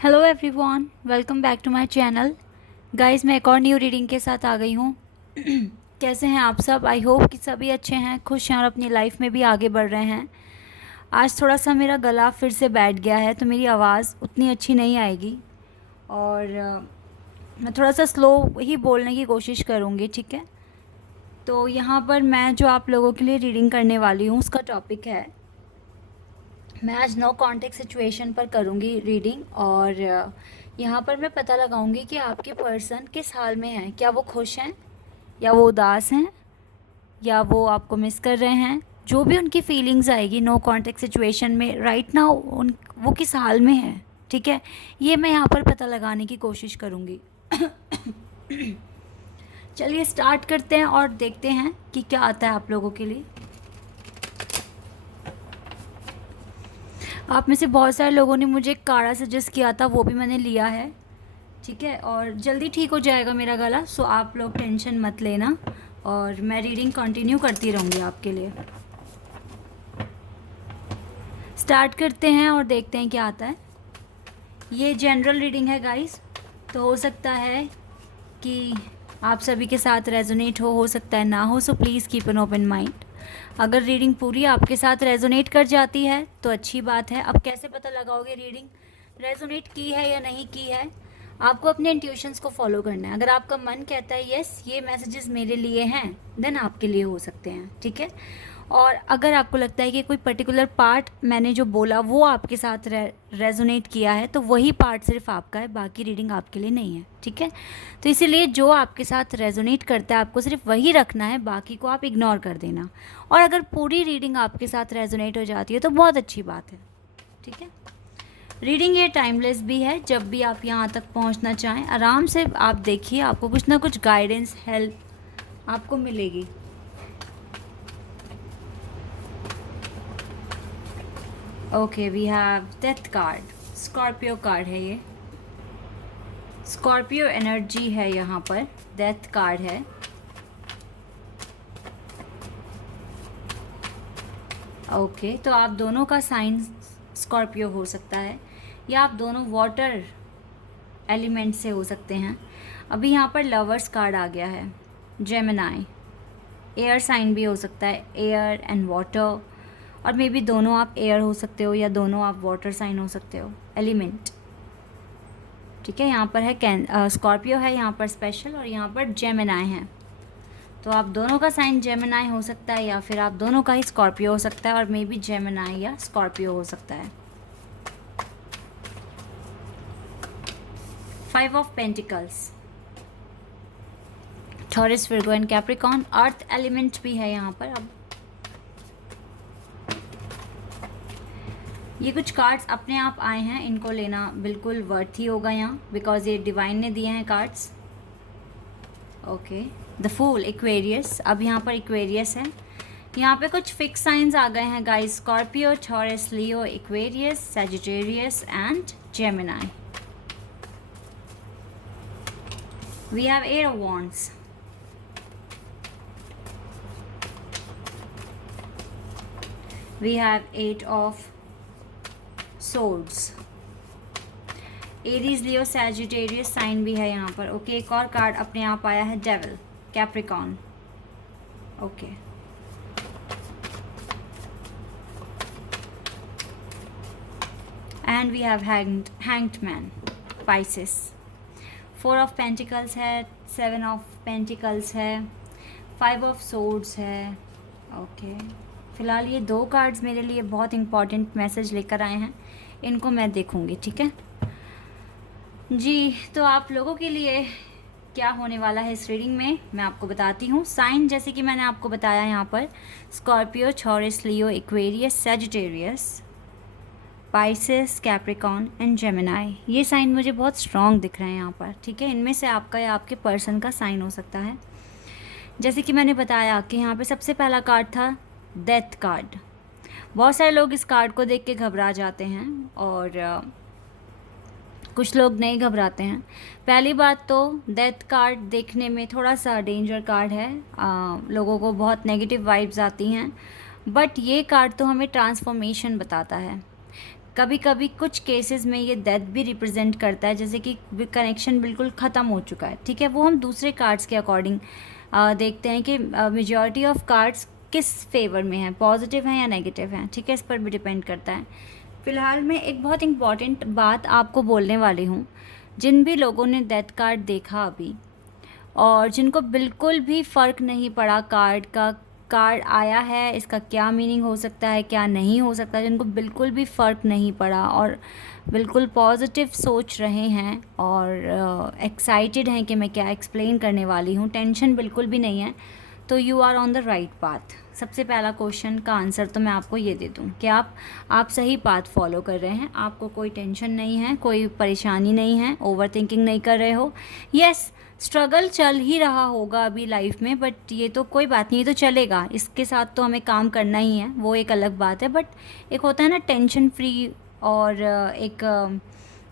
Hello everyone, welcome back to my channel. Guys, मैं एक और न्यू रीडिंग के साथ आ गई हूँ। कैसे हैं आप सब? आई होप कि सभी अच्छे हैं, खुश हैं और अपनी लाइफ में भी आगे बढ़ रहे हैं। आज थोड़ा सा मेरा गला फिर से बैठ गया है, तो मेरी आवाज़ उतनी अच्छी नहीं आएगी और मैं थोड़ा सा स्लो ही बोलने की कोशिश करूँगी, ठीक है? तो यहाँ पर मैं जो आप लोगों के लिए रीडिंग करने वाली हूँ उसका टॉपिक है, मैं आज नो कॉन्टेक्ट सिचुएशन पर करूँगी रीडिंग और यहाँ पर मैं पता लगाऊंगी कि आपके पर्सन किस हाल में हैं। क्या वो खुश हैं, या वो उदास हैं, या वो आपको मिस कर रहे हैं। जो भी उनकी फीलिंग्स आएगी नो कॉन्टेक्ट सिचुएशन में राइट नाउ, उन वो किस हाल में है, ठीक है? ये मैं यहाँ पर पता लगाने की कोशिश करूँगी। चलिए स्टार्ट करते हैं और देखते हैं कि क्या आता है आप लोगों के लिए। आप में से बहुत सारे लोगों ने मुझे काढ़ा सजेस्ट किया था, वो भी मैंने लिया है, ठीक है? और जल्दी ठीक हो जाएगा मेरा गला, सो आप लोग टेंशन मत लेना और मैं रीडिंग कंटिन्यू करती रहूँगी आपके लिए। स्टार्ट करते हैं और देखते हैं क्या आता है। ये जनरल रीडिंग है गाइस, तो हो सकता है कि आप सभी के साथ रेजोनेट हो सकता है ना हो, so please keep an open mind. अगर रीडिंग पूरी आपके साथ रेजोनेट कर जाती है तो अच्छी बात है। अब कैसे पता लगाओगे रीडिंग रेजोनेट की है या नहीं की है? आपको अपने इंट्यूशंस को फॉलो करना है। अगर आपका मन कहता है यस ये मैसेजेस मेरे लिए हैं, देन आपके लिए हो सकते हैं, ठीक है? और अगर आपको लगता है कि कोई पर्टिकुलर पार्ट मैंने जो बोला वो आपके साथ रेजोनेट किया है, तो वही पार्ट सिर्फ आपका है, बाकी रीडिंग आपके लिए नहीं है, ठीक है? तो इसीलिए जो आपके साथ रेजोनेट करता है आपको सिर्फ वही रखना है, बाकी को आप इग्नोर कर देना। और अगर पूरी रीडिंग आपके साथ रेजोनेट हो जाती है तो बहुत अच्छी बात है, ठीक है? रीडिंग ये टाइमलेस भी है, जब भी आप यहाँ तक पहुँचना चाहें आराम से आप देखिए, आपको कुछ ना कुछ गाइडेंस हेल्प आपको मिलेगी। Okay, we have death card. Scorpio card है ये, स्कॉर्पियो एनर्जी है यहाँ पर, डेथ कार्ड है। ओके, तो आप दोनों का साइन स्कॉर्पियो हो सकता है, या आप दोनों वाटर एलिमेंट से हो सकते हैं। अभी यहाँ पर लवर्स कार्ड आ गया है, जेमिनाई, एयर साइन भी हो सकता है, एयर एंड वाटर, और मे बी दोनों आप एयर हो सकते हो या दोनों आप वाटर साइन हो सकते हो, एलिमेंट, ठीक है? यहाँ पर है स्कॉर्पियो है यहाँ पर स्पेशल, और यहाँ पर जेमिनाई है। तो आप दोनों का साइन जेमिनाई हो सकता है, या फिर आप दोनों का ही स्कॉर्पियो हो सकता है, और मे बी जेमिनाई या स्कॉर्पियो हो सकता है। 5 of pentacles, taurus, Virgo and Capricorn, earth element भी है यहाँ पर। अब ये कुछ कार्ड्स अपने आप आए हैं, इनको लेना बिल्कुल वर्थ ही होगा यहाँ, बिकॉज ये डिवाइन ने दिए हैं cards. Okay, the fool, Aquarius. अब यहाँ पर इक्वेरियस है, यहाँ पे कुछ फिक्स साइंस आ गए हैं guys, Scorpio, Taurus, Leo, Aquarius, Sagittarius and Gemini. We have 8 of wands, we have 8 of swords, Aries, Leo, Sagittarius sign भी है यहाँ पर। ओके, एक और कार्ड अपने आप आया है, devil, Capricorn. Okay, and we have hanged man, Pisces. 4 of pentacles है, 7 ऑफ पेंटिकल्स है, 5 ऑफ सोर्ड्स है। ओके, फिलहाल ये 2 कार्ड्स मेरे लिए बहुत इंपॉर्टेंट मैसेज लेकर आए हैं, इनको मैं देखूँगी, ठीक है जी? तो आप लोगों के लिए क्या होने वाला है इस रीडिंग में मैं आपको बताती हूँ। साइन जैसे कि मैंने आपको बताया यहाँ पर, Scorpio, Taurus, Leo, Aquarius, Sagittarius, Pisces, Capricorn and Gemini. ये साइन मुझे बहुत स्ट्रॉन्ग दिख रहे हैं यहाँ पर, ठीक है? इनमें से आपका या आपके पर्सन का साइन हो सकता है। जैसे कि मैंने बताया कि यहाँ पे सबसे पहला कार्ड था डेथ कार्ड। बहुत सारे लोग इस कार्ड को देख के घबरा जाते हैं और कुछ लोग नहीं घबराते हैं। पहली बात तो डेथ कार्ड देखने में थोड़ा सा डेंजर कार्ड है, लोगों को बहुत नेगेटिव वाइब्स आती हैं, बट ये कार्ड तो हमें ट्रांसफॉर्मेशन बताता है। कभी कभी कुछ केसेस में ये डेथ भी रिप्रेजेंट करता है, जैसे कि कनेक्शन बिल्कुल ख़त्म हो चुका है, ठीक है। वो हम दूसरे कार्ड्स के अकॉर्डिंग देखते हैं कि मेजॉरिटी ऑफ कार्ड्स किस फेवर में है, पॉजिटिव हैं या नेगेटिव हैं, ठीक है। इस पर भी डिपेंड करता है। फ़िलहाल मैं एक बहुत इम्पॉर्टेंट बात आपको बोलने वाली हूँ। जिन भी लोगों ने डेथ कार्ड देखा अभी, और जिनको बिल्कुल भी फ़र्क नहीं पड़ा कार्ड का, कार्ड आया है इसका क्या मीनिंग हो सकता है क्या नहीं हो सकता, जिनको बिल्कुल भी फ़र्क नहीं पड़ा और बिल्कुल पॉजिटिव सोच रहे हैं और एक्साइटेड हैं कि मैं क्या एक्सप्लेन करने वाली हूँ, टेंशन बिल्कुल भी नहीं है, तो you are on the right path. सबसे पहला क्वेश्चन का आंसर तो मैं आपको ये दे दूँ कि आप सही पाथ फॉलो कर रहे हैं, आपको कोई टेंशन नहीं है, कोई परेशानी नहीं है, ओवर थिंकिंग नहीं कर रहे हो। यस, स्ट्रगल चल ही रहा होगा अभी लाइफ में, बट ये तो कोई बात नहीं, ये तो चलेगा, इसके साथ तो हमें काम करना ही है, वो एक अलग बात है। बट एक होता है ना टेंशन फ्री और एक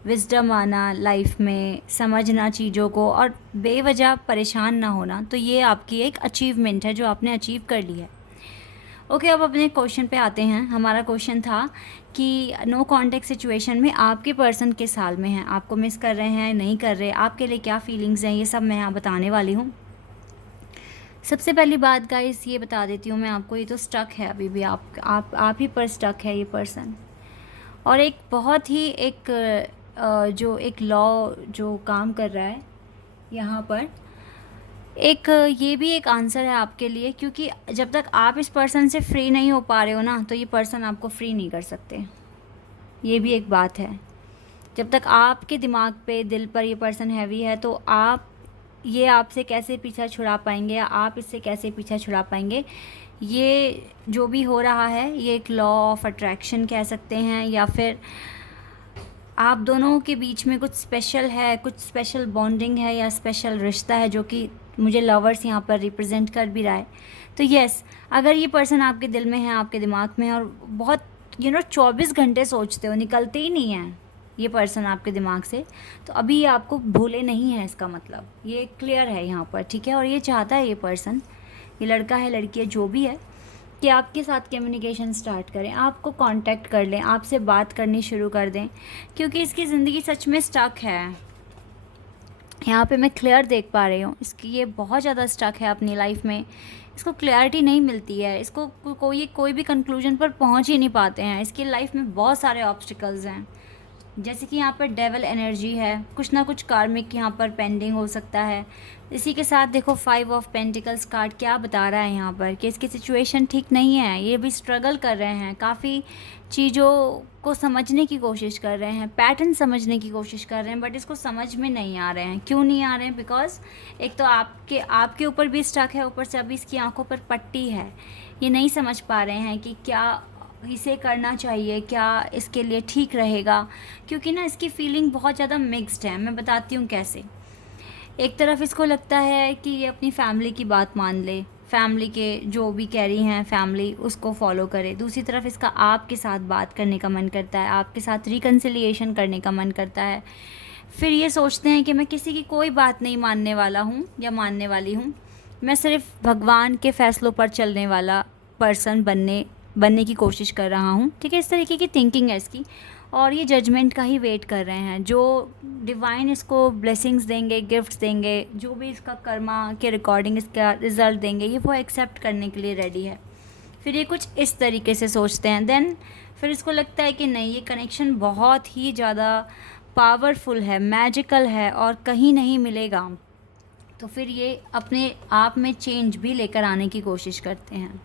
विजडम आना लाइफ में, समझना चीज़ों को और बेवजह परेशान ना होना, तो ये आपकी एक अचीवमेंट है जो आपने अचीव कर ली है। ओके, अब अपने क्वेश्चन पे आते हैं। हमारा क्वेश्चन था कि नो कॉन्टैक्ट सिचुएशन में आपके पर्सन किस हाल में हैं, आपको मिस कर रहे हैं नहीं कर रहे, आपके लिए क्या फीलिंग्स हैं, ये सब मैं यहाँ बताने वाली हूँ। सबसे पहली बात गाइस ये बता देती हूँ मैं आपको, ये तो स्टक है अभी भी, आप ही पर स्टक है ये पर्सन। और एक बहुत ही एक जो एक लॉ जो काम कर रहा है यहाँ पर, एक ये भी एक आंसर है आपके लिए, क्योंकि जब तक आप इस पर्सन से फ्री नहीं हो पा रहे हो ना, तो ये पर्सन आपको फ्री नहीं कर सकते। ये भी एक बात है। जब तक आपके दिमाग पे, दिल पर ये पर्सन हैवी है, तो ये आपसे कैसे पीछा छुड़ा पाएंगे या आप इससे कैसे पीछा छुड़ा पाएंगे। ये जो भी हो रहा है ये एक लॉ ऑफ अट्रैक्शन कह सकते हैं, या फिर आप दोनों के बीच में कुछ स्पेशल है, कुछ स्पेशल बॉन्डिंग है या स्पेशल रिश्ता है, जो कि मुझे लवर्स यहाँ पर रिप्रेजेंट कर भी रहा है। तो यस, अगर ये पर्सन आपके दिल में है, आपके दिमाग में है और बहुत 24 घंटे सोचते हो, निकलते ही नहीं हैं ये पर्सन आपके दिमाग से, तो अभी ये आपको भूले नहीं है, इसका मतलब ये क्लियर है यहाँ पर, ठीक है। और ये चाहता है ये पर्सन, ये लड़का है लड़की है जो भी है, कि आपके साथ कम्युनिकेशन स्टार्ट करें, आपको कांटेक्ट कर लें, आपसे बात करनी शुरू कर दें, क्योंकि इसकी ज़िंदगी सच में स्टक है। यहाँ पे मैं क्लियर देख पा रही हूँ इसकी, ये बहुत ज़्यादा स्टक है अपनी लाइफ में, इसको क्लैरिटी नहीं मिलती है, इसको कोई भी कंक्लूजन पर पहुँच ही नहीं पाते हैं, इसकी लाइफ में बहुत सारे ऑब्स्टिकल्स हैं। जैसे कि यहाँ पर डेवल एनर्जी है, कुछ ना कुछ कार्मिक यहाँ पर पेंडिंग हो सकता है। इसी के साथ देखो 5 ऑफ पेंटिकल्स कार्ड क्या बता रहा है यहाँ पर, कि इसकी सिचुएशन ठीक नहीं है, ये भी स्ट्रगल कर रहे हैं, काफ़ी चीज़ों को समझने की कोशिश कर रहे हैं, पैटर्न समझने की कोशिश कर रहे हैं, बट इसको समझ में नहीं आ रहे हैं। क्यों नहीं आ रहे हैं? बिकॉज एक तो आपके ऊपर भी स्टक है, ऊपर से अभी इसकी आंखों पर पट्टी है, ये नहीं समझ पा रहे हैं कि क्या इसे करना चाहिए, क्या इसके लिए ठीक रहेगा, क्योंकि ना इसकी फीलिंग बहुत ज़्यादा मिक्स्ड है। मैं बताती हूँ कैसे। एक तरफ इसको लगता है कि ये अपनी फैमिली की बात मान ले, फैमिली के जो भी कह रही हैं फैमिली उसको फॉलो करे, दूसरी तरफ इसका आपके साथ बात करने का मन करता है, आपके साथ रिकन्सिलिएशन करने का मन करता है। फिर ये सोचते हैं कि मैं किसी की कोई बात नहीं मानने वाला हूँ या मानने वाली हूँ, मैं सिर्फ भगवान के फैसलों पर चलने वाला पर्सन बनने की कोशिश कर रहा हूँ, ठीक है। इस तरीके की थिंकिंग है इसकी, और ये जजमेंट का ही वेट कर रहे हैं, जो डिवाइन इसको ब्लेसिंग्स देंगे, गिफ्ट्स देंगे, जो भी इसका कर्मा के रिकॉर्डिंग इसका रिज़ल्ट देंगे, ये वो एक्सेप्ट करने के लिए रेडी है। फिर ये कुछ इस तरीके से सोचते हैं, देन फिर इसको लगता है कि नहीं, ये कनेक्शन बहुत ही ज़्यादा पावरफुल है, मैजिकल है और कहीं नहीं मिलेगा, तो फिर ये अपने आप में चेंज भी लेकर आने की कोशिश करते हैं।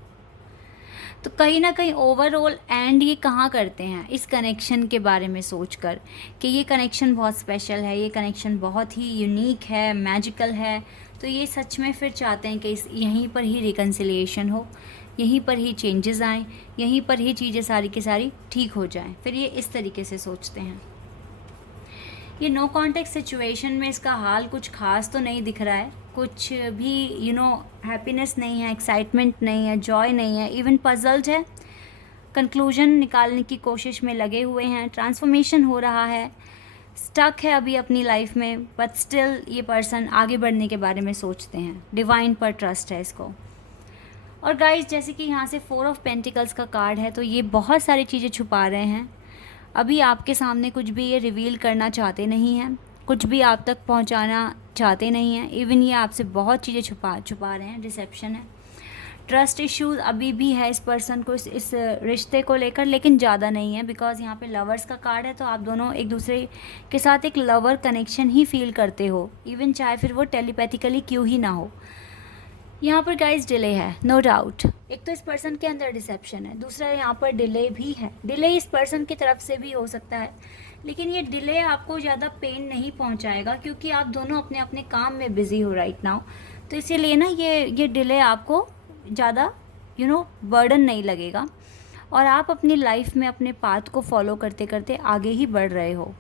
तो कहीं ना कहीं ओवरऑल एंड ये कहाँ करते हैं, इस कनेक्शन के बारे में सोचकर कि ये कनेक्शन बहुत स्पेशल है, ये कनेक्शन बहुत ही यूनिक है, मैजिकल है, तो ये सच में फिर चाहते हैं कि यहीं पर ही रिकन्सिलिएशन हो, यहीं पर ही चेंजेस आएँ, यहीं पर ही चीज़ें सारी की सारी ठीक हो जाएं। फिर ये इस तरीके से सोचते हैं। ये नो कॉन्टेक्ट सिचुएशन में इसका हाल कुछ खास तो नहीं दिख रहा है, कुछ भी हैप्पीनेस नहीं है, एक्साइटमेंट नहीं है, जॉय नहीं है, इवन पजल्ड है, कंक्लूजन निकालने की कोशिश में लगे हुए हैं, ट्रांसफॉर्मेशन हो रहा है, स्टक है अभी अपनी लाइफ में, बट स्टिल ये पर्सन आगे बढ़ने के बारे में सोचते हैं, डिवाइन पर ट्रस्ट है इसको। और गाइस, जैसे कि यहाँ से 4 ऑफ पेंटिकल्स का कार्ड है, तो ये बहुत सारी चीज़ें छुपा रहे हैं, अभी आपके सामने कुछ भी ये रिवील करना चाहते नहीं हैं, कुछ भी आप तक पहुंचाना चाहते नहीं हैं। इवन ये आपसे बहुत चीज़ें छुपा रहे हैं, डिसेप्शन है। ट्रस्ट इश्यूज अभी भी है इस पर्सन को, इस रिश्ते को लेकर, लेकिन ज़्यादा नहीं है, बिकॉज यहाँ पे लवर्स का कार्ड है। तो आप दोनों एक दूसरे के साथ एक लवर कनेक्शन ही फील करते हो, इवन चाहे फिर वो टेलीपैथिकली क्यों ही ना हो। यहाँ पर गाइस डिले है, नो डाउट। एक तो इस पर्सन के अंदर डिसेप्शन है, दूसरा यहाँ पर डिले भी है। डिले इस पर्सन की तरफ से भी हो सकता है, लेकिन ये डिले आपको ज़्यादा पेन नहीं पहुँचाएगा, क्योंकि आप दोनों अपने अपने काम में बिज़ी हो राइट नाउ। तो इसीलिए ना ये डिले आपको ज़्यादा बर्डन नहीं लगेगा, और आप अपनी लाइफ में अपने पाथ को फॉलो करते करते आगे ही बढ़ रहे हो।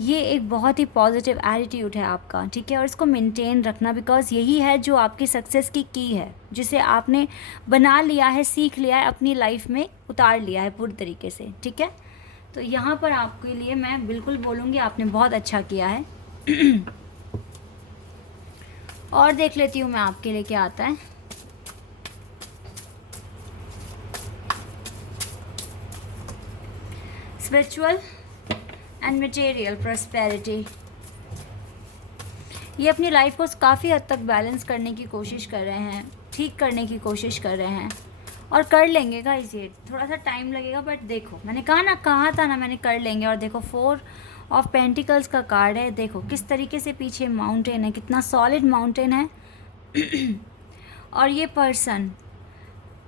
ये एक बहुत ही पॉजिटिव एटीट्यूड है आपका, ठीक है। और इसको मेंटेन रखना, बिकॉज यही है जो आपकी सक्सेस की है, जिसे आपने बना लिया है, सीख लिया है, अपनी लाइफ में उतार लिया है पूरी तरीके से, ठीक है। तो यहाँ पर आपके लिए मैं बिल्कुल बोलूँगी आपने बहुत अच्छा किया है। और देख लेती हूँ मैं आपके लिए क्या आता है। Spiritual and material prosperity. ये अपनी लाइफ को काफ़ी हद तक बैलेंस करने की कोशिश कर रहे हैं, ठीक करने की कोशिश कर रहे हैं, और कर लेंगे गाइस। ये थोड़ा सा टाइम लगेगा, बट देखो मैंने कहा था ना मैंने कर लेंगे। और देखो 4 ऑफ पेंटिकल्स का कार्ड है, देखो किस तरीके से पीछे माउंटेन है, कितना सॉलिड माउंटेन है। और ये पर्सन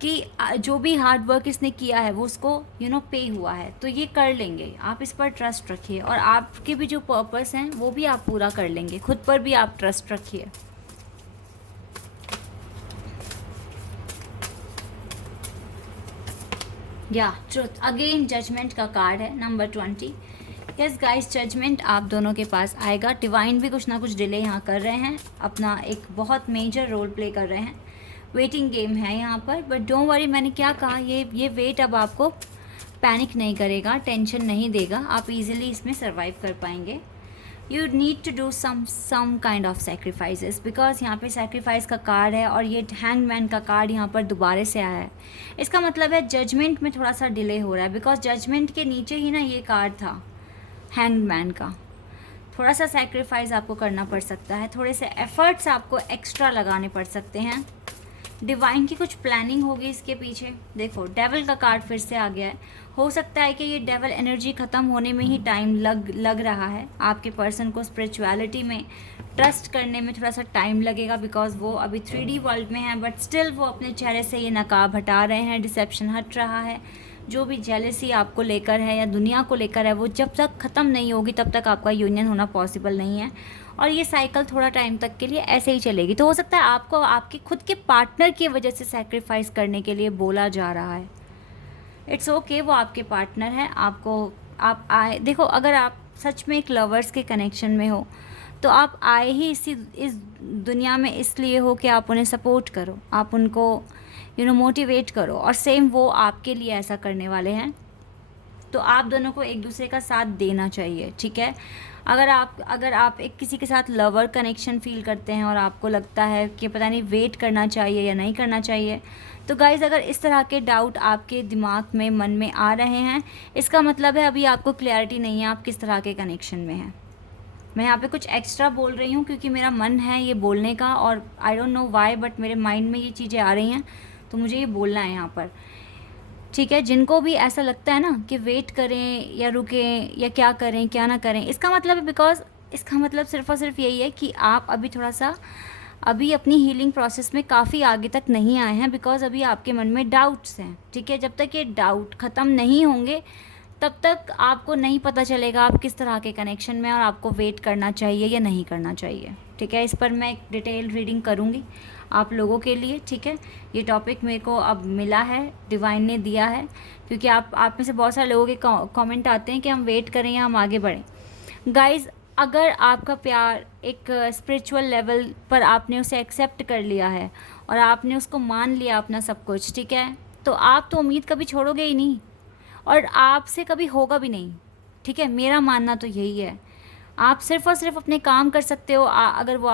कि जो भी हार्ड वर्क इसने किया है वो उसको पे हुआ है, तो ये कर लेंगे। आप इस पर ट्रस्ट रखिए, और आपके भी जो पर्पस हैं वो भी आप पूरा कर लेंगे। खुद पर भी आप ट्रस्ट रखिए। या ट्रुथ अगेन, जजमेंट का कार्ड है नंबर 20। यस गाइस, जजमेंट आप दोनों के पास आएगा। डिवाइन भी कुछ ना कुछ डिले यहाँ कर रहे हैं, अपना एक बहुत मेजर रोल प्ले कर रहे हैं। वेटिंग गेम है यहाँ पर, बट डोंट वरी, मैंने क्या कहा, ये वेट अब आपको पैनिक नहीं करेगा, टेंशन नहीं देगा, आप इजीली इसमें सर्वाइव कर पाएंगे। You need to do some kind of sacrifices, because यहाँ पे सेक्रीफाइस का कार्ड है, और ये हैंगमैन का कार्ड यहाँ पर दोबारा से आया है। इसका मतलब है जजमेंट में थोड़ा सा डिले हो रहा है, बिकॉज जजमेंट के नीचे ही ना ये कार्ड था हैंगमैन का। थोड़ा सा सेक्रीफाइस आपको करना पड़ सकता है, थोड़े से एफर्ट्स आपको एक्स्ट्रा लगाने पड़ सकते हैं। डिवाइन की कुछ प्लानिंग होगी इसके पीछे। देखो डेविल का कार्ड फिर से आ गया है। हो सकता है कि ये डेविल एनर्जी ख़त्म होने में ही टाइम लग रहा है। आपके पर्सन को स्पिरिचुअलिटी में ट्रस्ट करने में थोड़ा सा टाइम लगेगा, बिकॉज वो अभी 3D वर्ल्ड में है, बट स्टिल वो अपने चेहरे से ये नकाब हटा रहे हैं, डिसेप्शन हट रहा है। जो भी जेलसी आपको लेकर है या दुनिया को लेकर है, वो जब तक ख़त्म नहीं होगी तब तक आपका यूनियन होना पॉसिबल नहीं है, और ये साइकिल थोड़ा टाइम तक के लिए ऐसे ही चलेगी। तो हो सकता है आपको आपके खुद के पार्टनर की वजह से सैक्रिफाइस करने के लिए बोला जा रहा है। इट्स ओके, वो आपके पार्टनर है। आप आए, देखो अगर आप सच में एक लवर्स के कनेक्शन में हो तो आप आए ही इस दुनिया में इसलिए हो कि आप उन्हें सपोर्ट करो, आप उनको मोटिवेट करो, और सेम वो आपके लिए ऐसा करने वाले हैं। तो आप दोनों को एक दूसरे का साथ देना चाहिए, ठीक है। अगर आप एक किसी के साथ लवर कनेक्शन फील करते हैं और आपको लगता है कि पता नहीं वेट करना चाहिए या नहीं करना चाहिए, तो गाइज़ अगर इस तरह के डाउट आपके दिमाग में, मन में आ रहे हैं, इसका मतलब है अभी आपको क्लैरिटी नहीं है आप किस तरह के कनेक्शन में हैं। मैं यहाँ पे कुछ एक्स्ट्रा बोल रही हूँ क्योंकि मेरा मन है ये बोलने का, और I don't know why, but मेरे माइंड में ये चीज़ें आ रही हैं, तो मुझे ये बोलना है यहाँ पर, ठीक है। जिनको भी ऐसा लगता है ना कि वेट करें या रुकें या क्या करें क्या ना करें, इसका मतलब है, बिकॉज इसका मतलब सिर्फ और सिर्फ यही है कि आप अभी थोड़ा सा अपनी हीलिंग प्रोसेस में काफ़ी आगे तक नहीं आए हैं, बिकॉज अभी आपके मन में डाउट्स हैं, ठीक है। जब तक ये डाउट ख़त्म नहीं होंगे तब तक आपको नहीं पता चलेगा आप किस तरह के कनेक्शन में, और आपको वेट करना चाहिए या नहीं करना चाहिए, ठीक है। इस पर मैं एक डिटेल रीडिंग करूँगी आप लोगों के लिए, ठीक है। ये टॉपिक मेरे को अब मिला है, डिवाइन ने दिया है, क्योंकि आप में से बहुत सारे लोगों के कमेंट आते हैं कि हम वेट करें या हम आगे बढ़ें। गाइज़ अगर आपका प्यार एक स्पिरिचुअल लेवल पर आपने उसे एक्सेप्ट कर लिया है और आपने उसको मान लिया अपना सब कुछ, ठीक है, तो आप तो उम्मीद कभी छोड़ोगे ही नहीं, और आपसे कभी होगा भी नहीं, ठीक है। मेरा मानना तो यही है। आप सिर्फ़ और सिर्फ अपने काम कर सकते हो। अगर वो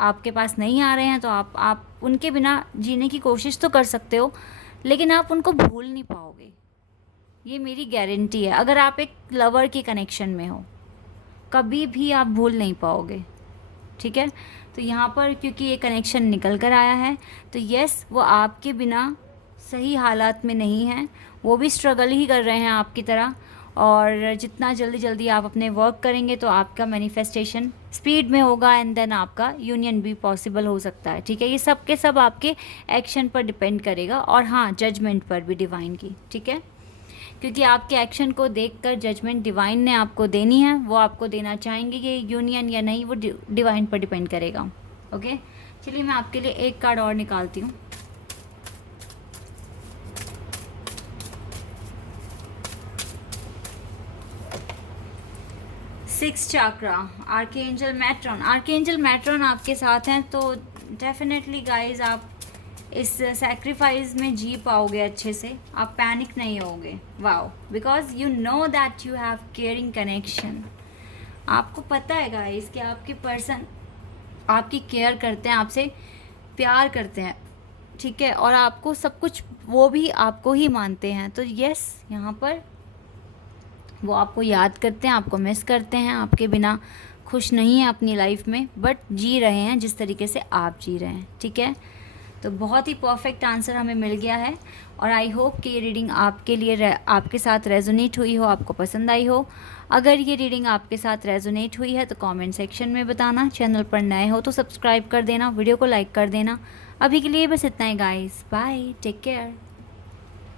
आपके पास नहीं आ रहे हैं तो आप उनके बिना जीने की कोशिश तो कर सकते हो, लेकिन आप उनको भूल नहीं पाओगे, ये मेरी गारंटी है। अगर आप एक लवर के कनेक्शन में हो, कभी भी आप भूल नहीं पाओगे, ठीक है। तो यहाँ पर क्योंकि ये कनेक्शन निकल कर आया है, तो यस, वो आपके बिना सही हालात में नहीं हैं, वो भी स्ट्रगल ही कर रहे हैं आपकी तरह। और जितना जल्दी जल्दी आप अपने वर्क करेंगे तो आपका मैनिफेस्टेशन स्पीड में होगा, एंड देन आपका यूनियन भी पॉसिबल हो सकता है, ठीक है। ये सब के सब आपके एक्शन पर डिपेंड करेगा, और हाँ, जजमेंट पर भी डिवाइन की, ठीक है। क्योंकि आपके एक्शन को देखकर जजमेंट डिवाइन ने आपको देनी है, वो आपको देना चाहेंगे कि यूनियन या नहीं, वो डिवाइन पर डिपेंड करेगा। ओके, चलिए मैं आपके लिए एक कार्ड और निकालती हूँ। Six chakra, archangel matron. Archangel matron आपके साथ हैं, तो डेफिनेटली गाइज आप इस सैक्रिफाइस में जी पाओगे अच्छे से, आप पैनिक नहीं होगे। Wow, because you know that you have caring connection. आपको पता है गाइज कि आपके पर्सन आपकी केयर करते हैं, आपसे प्यार करते हैं, ठीक है, और आपको सब कुछ, वो भी आपको ही मानते हैं। तो यस, यहाँ पर वो आपको याद करते हैं, आपको मिस करते हैं, आपके बिना खुश नहीं है अपनी लाइफ में, बट जी रहे हैं जिस तरीके से आप जी रहे हैं, ठीक है। तो बहुत ही परफेक्ट आंसर हमें मिल गया है, और आई होप कि ये रीडिंग आपके लिए आपके साथ रेजोनेट हुई हो, आपको पसंद आई हो। अगर ये रीडिंग आपके साथ रेजोनेट हुई है तो कमेंट सेक्शन में बताना। चैनल पर नए हो तो सब्सक्राइब कर देना, वीडियो को लाइक कर देना। अभी के लिए बस इतना ही गाइस, बाय, टेक केयर।